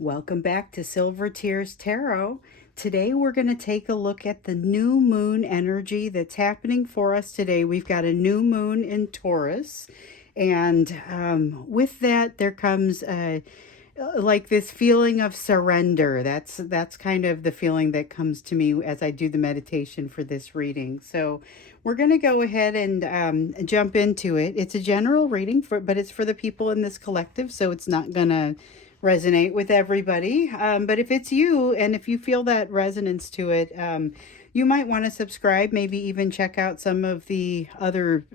Welcome back to Silver Tears Tarot. Today we're going to take a look at the new moon energy that's happening for us today. We've got a new moon in Taurus, and with that there comes like this feeling of surrender. That's kind of the feeling that comes to me as I do the meditation for this reading. So we're going to go ahead and jump into it. It's a general reading but it's for the people in this collective, so it's not going to resonate with everybody. But if it's you and if you feel that resonance to it, you might want to subscribe, maybe even check out some of the other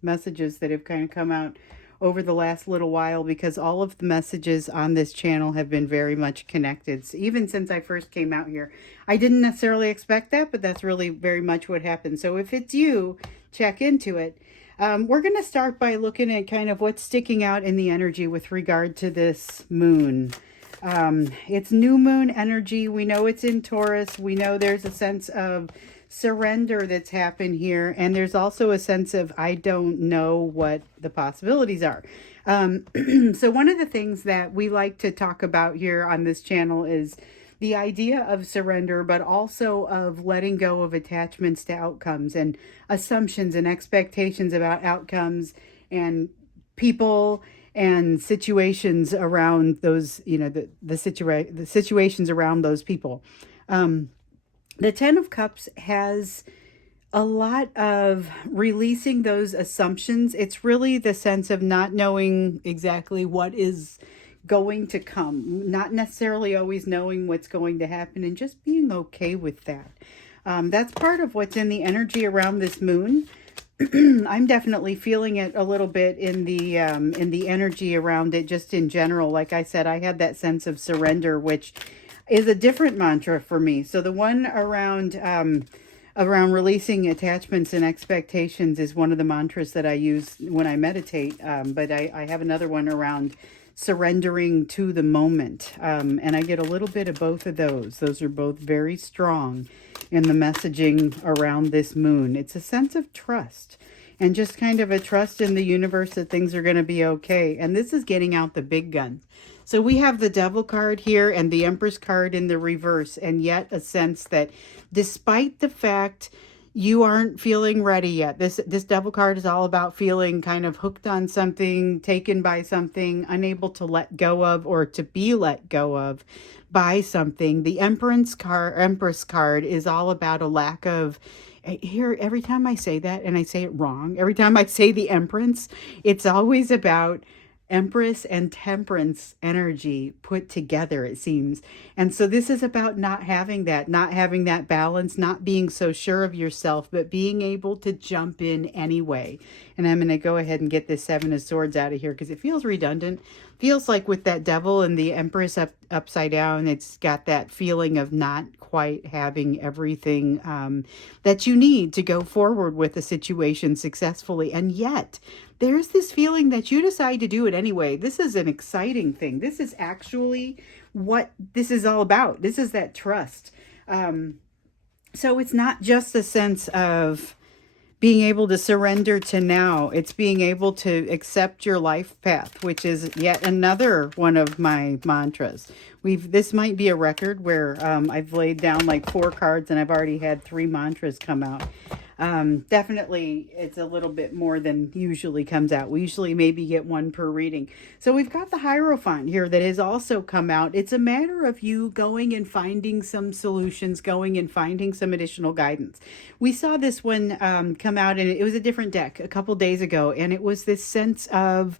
messages that have kind of come out over the last little while, because all of the messages on this channel have been very much connected. So even since I first came out here, I didn't necessarily expect that, but that's really very much what happened. So if it's you, check into it. We're going to start by looking at kind of what's sticking out in the energy with regard to this moon. It's new moon energy. We know it's in Taurus. We know there's a sense of surrender that's happened here. And there's also a sense of, I don't know what the possibilities are. So one of the things that we like to talk about here on this channel is the idea of surrender, but also of letting go of attachments to outcomes and assumptions and expectations about outcomes and people and situations around those, the situations around those people. The Ten of Cups has a lot of releasing those assumptions. It's really the sense of not knowing exactly what is going to come, not necessarily always knowing what's going to happen, and just being okay with that. That's part of what's in the energy around this moon. I'm definitely feeling it a little bit in the energy around it, just in general. Like I said, I had that sense of surrender, which is a different mantra for me. So the one around releasing attachments and expectations is one of the mantras that I use when I meditate. But I have another one around surrendering to the moment. And I get a little bit of both of those. Those are both very strong in the messaging around this moon. It's a sense of trust and just kind of a trust in the universe that things are going to be okay. And this is getting out the big guns. So we have the Devil card here and the Empress card in the reverse, and yet a sense that despite the fact you aren't feeling ready yet. This Devil card is all about feeling kind of hooked on something, taken by something, unable to let go of or to be let go of by something. The Empress card is all about a lack of, here, every time I say that and I say it wrong, every time I say the Empress, it's always about Empress and Temperance energy put together, it seems. And so this is about not having that balance, not being so sure of yourself, but being able to jump in anyway. And I'm going to go ahead and get this Seven of Swords out of here because it feels redundant. Feels like with that Devil and the Empress upside down, it's got that feeling of not quite having everything that you need to go forward with a situation successfully. And yet there's this feeling that you decide to do it anyway. This is an exciting thing. This is actually what this is all about. This is that trust. So it's not just a sense of being able to surrender to now. It's being able to accept your life path, which is yet another one of my mantras. This might be a record where I've laid down like 4 cards and I've already had 3 mantras come out. Definitely it's a little bit more than usually comes out. We usually maybe get 1 per reading. So we've got the Hierophant here that has also come out. It's a matter of you going and finding some solutions, going and finding some additional guidance. We saw this one come out, and it was a different deck a couple days ago, and it was this sense of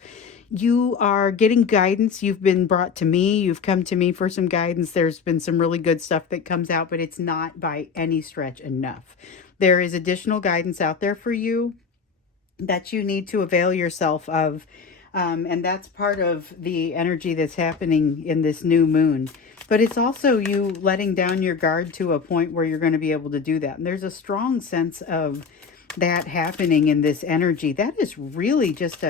you are getting guidance. You've been brought to me. You've come to me for some guidance. There's been some really good stuff that comes out, but it's not by any stretch enough. There is additional guidance out there for you that you need to avail yourself of. And that's part of the energy that's happening in this new moon. But it's also you letting down your guard to a point where you're going to be able to do that. And there's a strong sense of that happening in this energy. That is really just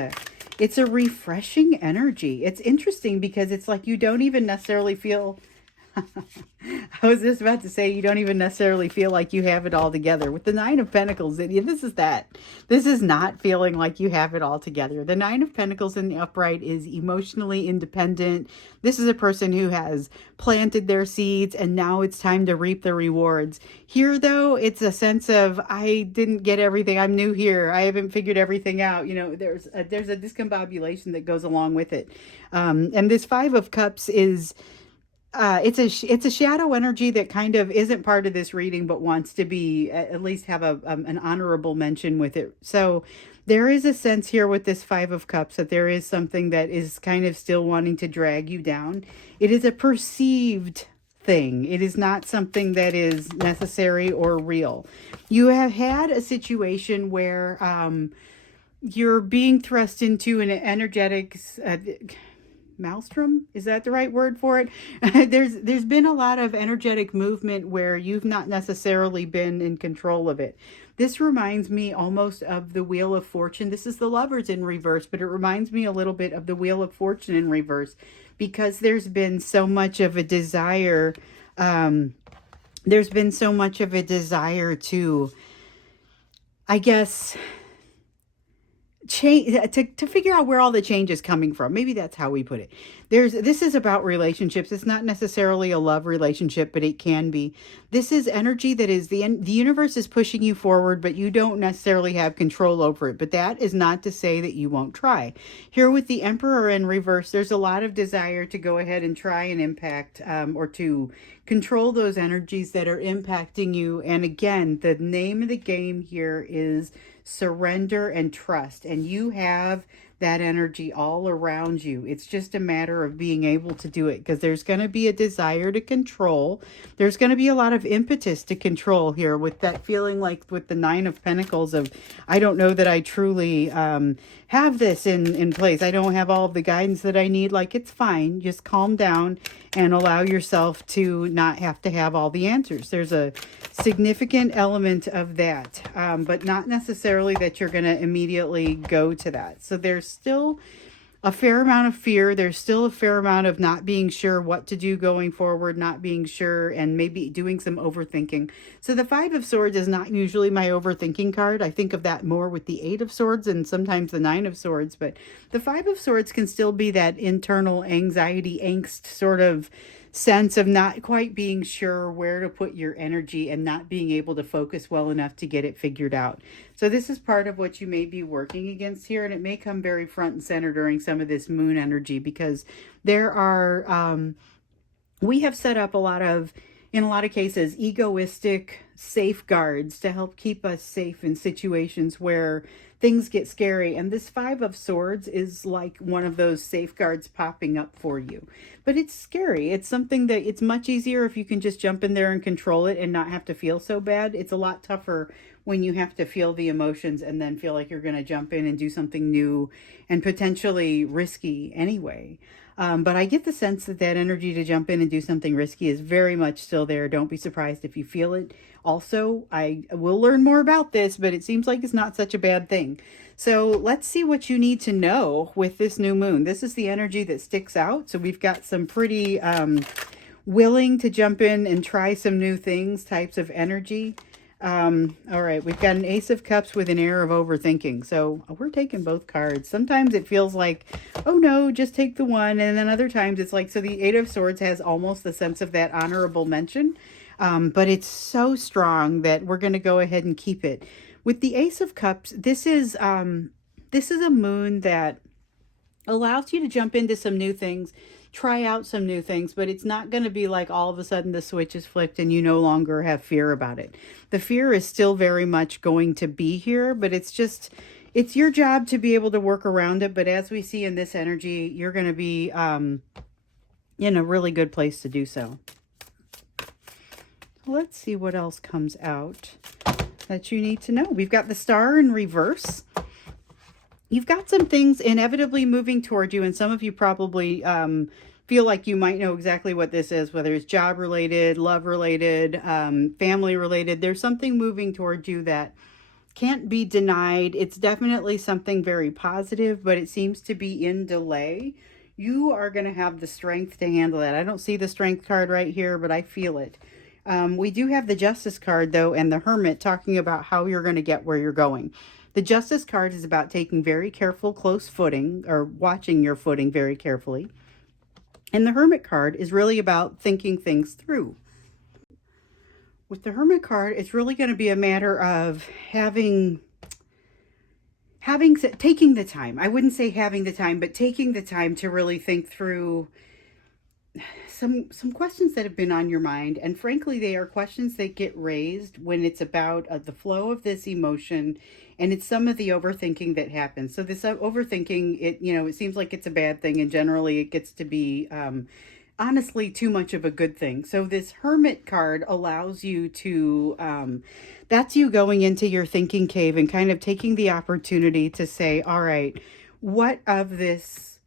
it's a refreshing energy. It's interesting because it's like you don't even necessarily feel I was just about to say you don't even necessarily feel like you have it all together. With the Nine of Pentacles, this is that. This is not feeling like you have it all together. The Nine of Pentacles in the upright is emotionally independent. This is a person who has planted their seeds and now it's time to reap the rewards. Here, though, it's a sense of, I didn't get everything. I'm new here. I haven't figured everything out. You know, there's a discombobulation that goes along with it. And this Five of Cups is it's a shadow energy that kind of isn't part of this reading, but wants to be at least have an honorable mention with it. So there is a sense here with this Five of Cups that there is something that is kind of still wanting to drag you down. It is a perceived thing. It is not something that is necessary or real. You have had a situation where you're being thrust into an energetic maelstrom, is that the right word for it? There's been a lot of energetic movement where you've not necessarily been in control of it. This reminds me almost of the Wheel of Fortune. This is the Lovers in reverse, but it reminds me a little bit of the Wheel of Fortune in reverse, because there's been so much of a desire to, I guess, change, to figure out where all the change is coming from. Maybe that's how we put it. This is about relationships. It's not necessarily a love relationship, but it can be. This is energy that is the universe is pushing you forward, but you don't necessarily have control over it. But that is not to say that you won't try. Here with the Emperor in reverse, there's a lot of desire to go ahead and try and impact or to control those energies that are impacting you. And again, the name of the game here is surrender and trust. And you have that energy all around you. It's just a matter of being able to do it, because there's going to be a desire to control. There's going to be a lot of impetus to control here, with that feeling like with the Nine of Pentacles of, I don't know that I truly have this in place. I don't have all of the guidance that I need. Like, it's fine. Just calm down and allow yourself to not have to have all the answers. There's a significant element of that, but not necessarily that you're going to immediately go to that. So there's still a fair amount of fear. There's still a fair amount of not being sure what to do going forward, not being sure, and maybe doing some overthinking. So the Five of Swords is not usually my overthinking card. I think of that more with the Eight of Swords and sometimes the Nine of Swords, but the Five of Swords can still be that internal anxiety, angst sort of sense of not quite being sure where to put your energy and not being able to focus well enough to get it figured out. So this is part of what you may be working against here, and it may come very front and center during some of this moon energy, because there are we have set up in a lot of cases, egoistic safeguards to help keep us safe in situations where things get scary. And this Five of Swords is like one of those safeguards popping up for you. But it's scary. It's something that it's much easier if you can just jump in there and control it and not have to feel so bad. It's a lot tougher when you have to feel the emotions and then feel like you're going to jump in and do something new and potentially risky anyway. But I get the sense that that energy to jump in and do something risky is very much still there. Don't be surprised if you feel it. Also, I will learn more about this, but it seems like it's not such a bad thing. So let's see what you need to know with this new moon. This is the energy that sticks out. So we've got some pretty willing to jump in and try some new things types of energy. All right, we've got an Ace of Cups with an air of overthinking. So we're taking both cards. Sometimes it feels like, oh no, just take the one. And then other times it's like, so the Eight of Swords has almost the sense of that honorable mention. But it's so strong that we're going to go ahead and keep it. With the Ace of Cups, this is a moon that allows you to jump into some new things, try out some new things, but it's not going to be like all of a sudden the switch is flipped and you no longer have fear about it. The fear is still very much going to be here, but it's your job to be able to work around it. But as we see in this energy, you're going to be in a really good place to do so. Let's see what else comes out that you need to know. We've got the Star in reverse. You've got some things inevitably moving toward you, and some of you probably feel like you might know exactly what this is, whether it's job related, love related, family related. There's something moving toward you that can't be denied. It's definitely something very positive, but it seems to be in delay. You are going to have the strength to handle that. I don't see the strength card right here, but I feel it. We do have the Justice card, though, and the Hermit talking about how you're going to get where you're going. The Justice card is about taking very careful, close footing, or watching your footing very carefully. And the Hermit card is really about thinking things through. With the Hermit card, it's really going to be a matter of taking the time. I wouldn't say having the time, but taking the time to really think through some questions that have been on your mind. And frankly, they are questions that get raised when it's about the flow of this emotion, and it's some of the overthinking that happens. So this overthinking, it seems like it's a bad thing, and generally it gets to be honestly too much of a good thing. So this Hermit card allows you to that's you going into your thinking cave and kind of taking the opportunity to say, all right, what of this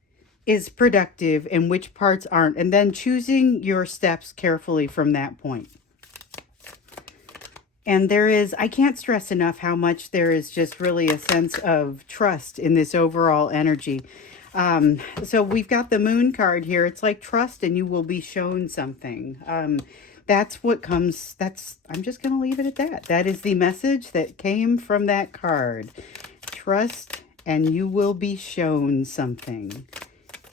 is productive and which parts aren't, and then choosing your steps carefully from that point. And I can't stress enough how much there is just really a sense of trust in this overall energy. So we've got the Moon card here. It's like trust and you will be shown something. That's what comes, I'm just going to leave it at that. That is the message that came from that card. Trust and you will be shown something.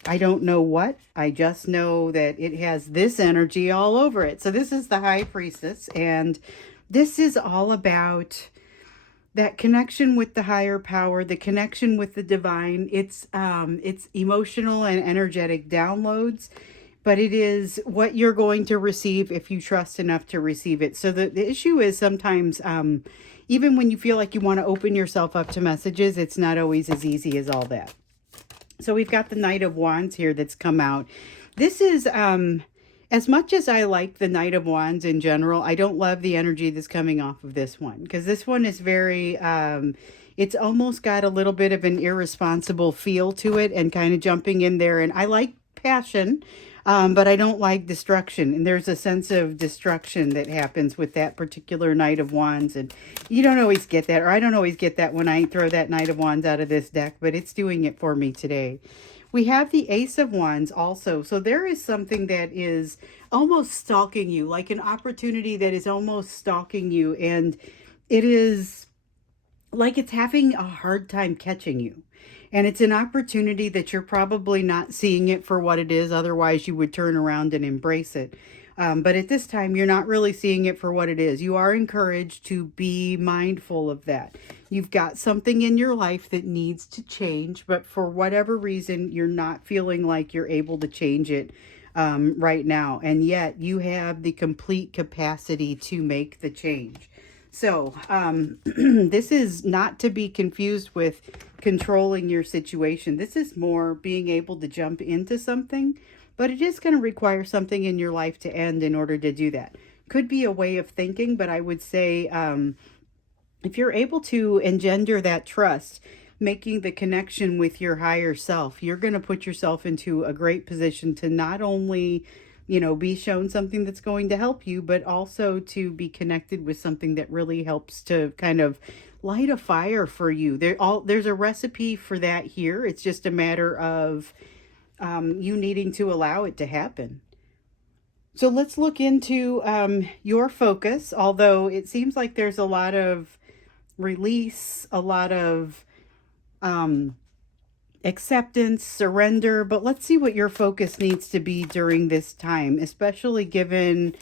I don't know what, I just know that it has this energy all over it. So this is the High Priestess, and this is all about that connection with the higher power, the connection with the divine. It's emotional and energetic downloads, but it is what you're going to receive if you trust enough to receive it. So the issue is sometimes, even when you feel like you want to open yourself up to messages, it's not always as easy as all that. So we've got the Knight of Wands here that's come out. This is, as much as I like the Knight of Wands in general, I don't love the energy that's coming off of this one. Because this one is very, it's almost got a little bit of an irresponsible feel to it and kind of jumping in there. And I like passion, but I don't like destruction. And there's a sense of destruction that happens with that particular Knight of Wands. And you don't always get that, or I don't always get that when I throw that Knight of Wands out of this deck, but it's doing it for me today. We have the Ace of Wands also. So there is something that is almost stalking you, like an opportunity that is almost stalking you. And it is like it's having a hard time catching you. And it's an opportunity that you're probably not seeing it for what it is. Otherwise, you would turn around and embrace it. But at this time, you're not really seeing it for what it is. You are encouraged to be mindful of that. You've got something in your life that needs to change, but for whatever reason, you're not feeling like you're able to change it right now. And yet, you have the complete capacity to make the change. So this is not to be confused with controlling your situation. This is more being able to jump into something, but it is going to require something in your life to end in order to do that. Could be a way of thinking, but I would say if you're able to engender that trust, making the connection with your higher self, you're going to put yourself into a great position to not only be shown something that's going to help you, but also to be connected with something that really helps to kind of light a fire for you. There's a recipe for that here. It's just a matter of you needing to allow it to happen. So let's look into your focus, although it seems like there's a lot of release, a lot of acceptance, surrender, but let's see what your focus needs to be during this time, especially given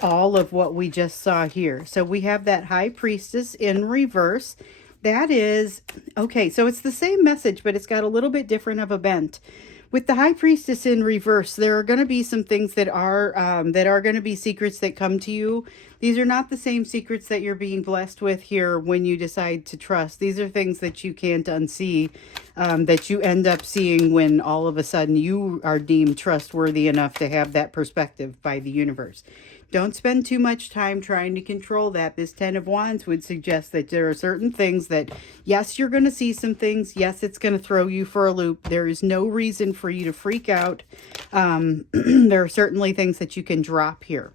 all of what we just saw here. So we have that High Priestess in reverse. That is, okay, so it's the same message, but it's got a little bit different of a bent. With the High Priestess in reverse, there are going to be some things that are going to be secrets that come to you. These are not the same secrets that you're being blessed with here when you decide to trust. These are things that you can't unsee, that you end up seeing when all of a sudden you are deemed trustworthy enough to have that perspective by the universe. Don't spend too much time trying to control that. This Ten of Wands would suggest that there are certain things that, yes, you're going to see some things. Yes, it's going to throw you for a loop. There is no reason for you to freak out. There are certainly things that you can drop here.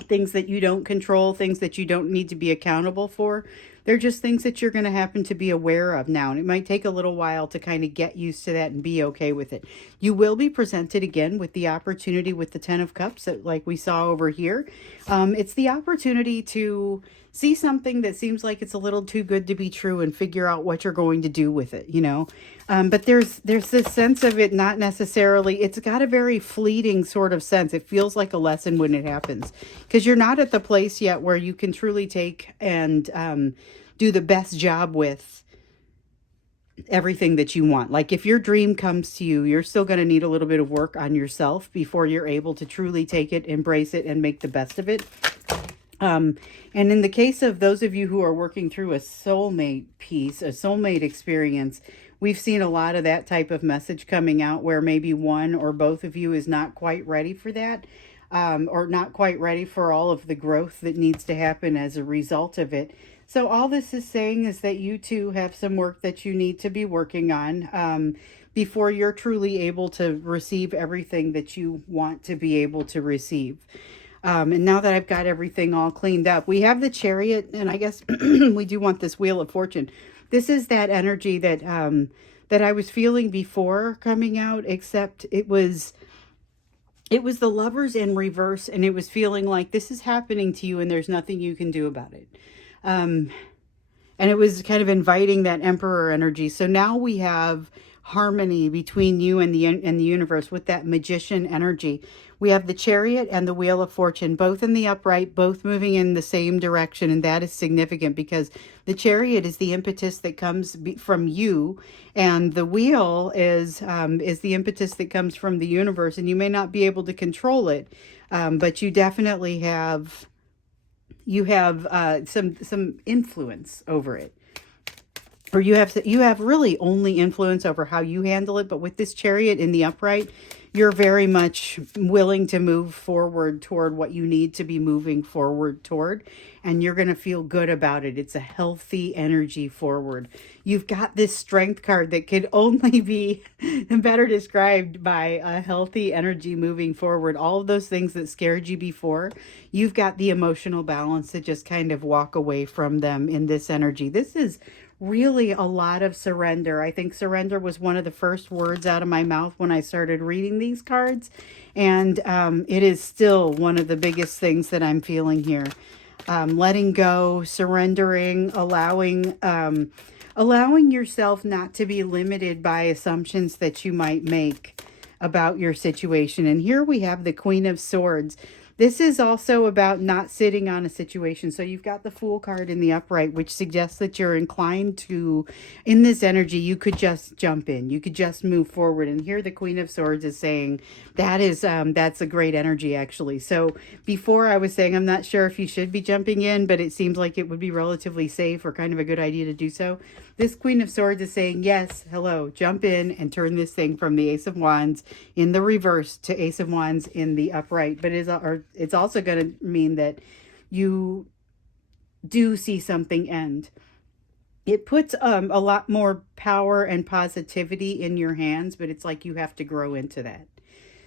Things that you don't control, things that you don't need to be accountable for. They're just things that you're going to happen to be aware of now. And it might take a little while to kind of get used to that and be okay with it. You will be presented again with the opportunity with the Ten of Cups, that, like we saw over here. It's the opportunity to see something that seems like it's a little too good to be true and figure out what you're going to do with it, you know. But there's this sense of it not necessarily, it's got a very fleeting sort of sense. It feels like a lesson when it happens because you're not at the place yet where you can truly take and do the best job with everything that you want. Like if your dream comes to you, you're still going to need a little bit of work on yourself before you're able to truly take it, embrace it, and make the best of it. And in the case of those of you who are working through a soulmate piece, a soulmate experience, we've seen a lot of that type of message coming out where maybe one or both of you is not quite ready for that, or not quite ready for all of the growth that needs to happen as a result of it. So all this is saying is that you two have some work that you need to be working on, before you're truly able to receive everything that you want to be able to receive. And now that I've got everything all cleaned up, we have the Chariot, and I guess we do want this Wheel of Fortune. This is that energy that that I was feeling before coming out, except it was the Lovers in reverse, and it was feeling like this is happening to you and there's nothing you can do about it. And it was kind of inviting that Emperor energy. So now we have harmony between you and the universe with that Magician energy. We have the Chariot and the Wheel of Fortune, both in the upright, both moving in the same direction, and that is significant because the Chariot is the impetus that comes from you, and the Wheel is the impetus that comes from the universe. And you may not be able to control it, but you definitely have some influence over it, or you have really only influence over how you handle it. But with this Chariot in the upright, you're very much willing to move forward toward what you need to be moving forward toward, and you're going to feel good about it. It's a healthy energy forward. You've got this Strength card that could only be better described by a healthy energy moving forward. All of those things that scared you before, you've got the emotional balance to just kind of walk away from them in this energy. This is really a lot of surrender. I think surrender was one of the first words out of my mouth when I started reading these cards. And it is still one of the biggest things that I'm feeling here. Letting go, surrendering, allowing yourself not to be limited by assumptions that you might make about your situation. And here we have the Queen of Swords. This is also about not sitting on a situation. So you've got the Fool card in the upright, which suggests that you're inclined to, in this energy, you could just jump in. You could just move forward. And here the Queen of Swords is saying that's a great energy, actually. So before I was saying I'm not sure if you should be jumping in, but it seems like it would be relatively safe or kind of a good idea to do so. This Queen of Swords is saying, yes, hello, jump in and turn this thing from the Ace of Wands in the reverse to Ace of Wands in the upright. But it's also going to mean that you do see something end. It puts a lot more power and positivity in your hands, but it's like you have to grow into that.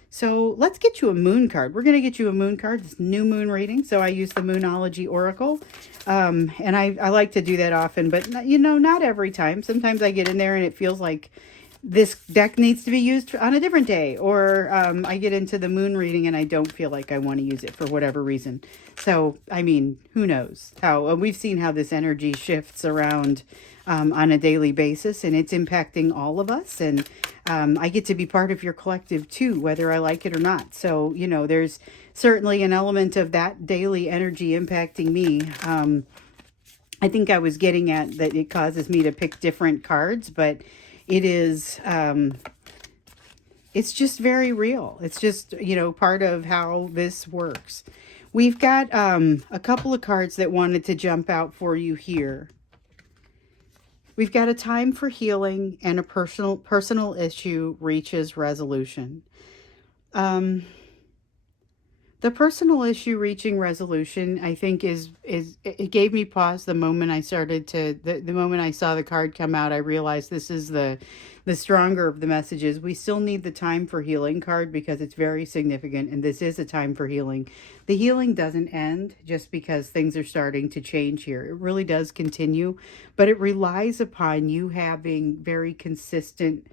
So let's get you a moon card. We're going to get you a moon card. It's new moon reading. So I use the Moonology Oracle. And I like to do that often, but you know, not every time. Sometimes I get in there and it feels like this deck needs to be used on a different day. Or I get into the moon reading and I don't feel like I want to use it for whatever reason. So, I mean, who knows how we've seen how this energy shifts around on a daily basis, and it's impacting all of us. And I get to be part of your collective too, whether I like it or not. So, you know, there's certainly an element of that daily energy impacting me. I think I was getting at that it causes me to pick different cards, but it is, it's just very real. It's just, you know, part of how this works. We've got a couple of cards that wanted to jump out for you here. We've got a time for healing and a personal issue reaches resolution. The personal issue reaching resolution, I think, is it gave me pause the moment I started to the moment I saw the card come out. I realized this is the stronger of the messages. We still need the time for healing card because it's very significant, and this is a time for healing. The healing doesn't end just because things are starting to change here. It really does continue, but it relies upon you having very consistent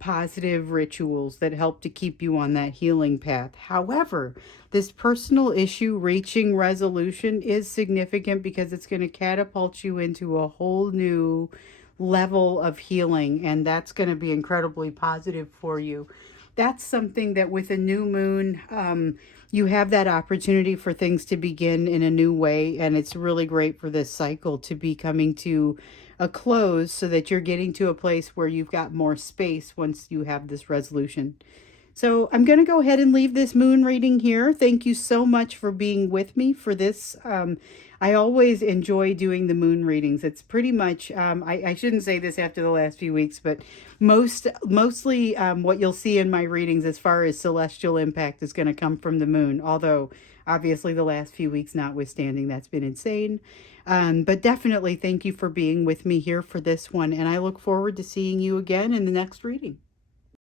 positive rituals that help to keep you on that healing path. However, this personal issue reaching resolution is significant because it's going to catapult you into a whole new level of healing, and that's going to be incredibly positive for you. That's something that with a new moon, you have that opportunity for things to begin in a new way, and it's really great for this cycle to be coming to a close so that you're getting to a place where you've got more space once you have this resolution. So I'm going to go ahead and leave this moon reading here. Thank you so much for being with me for this. I always enjoy doing the moon readings. It's pretty much, I shouldn't say this after the last few weeks, but mostly what you'll see in my readings as far as celestial impact is going to come from the moon. Although, obviously, the last few weeks notwithstanding, that's been insane. But definitely thank you for being with me here for this one. And I look forward to seeing you again in the next reading.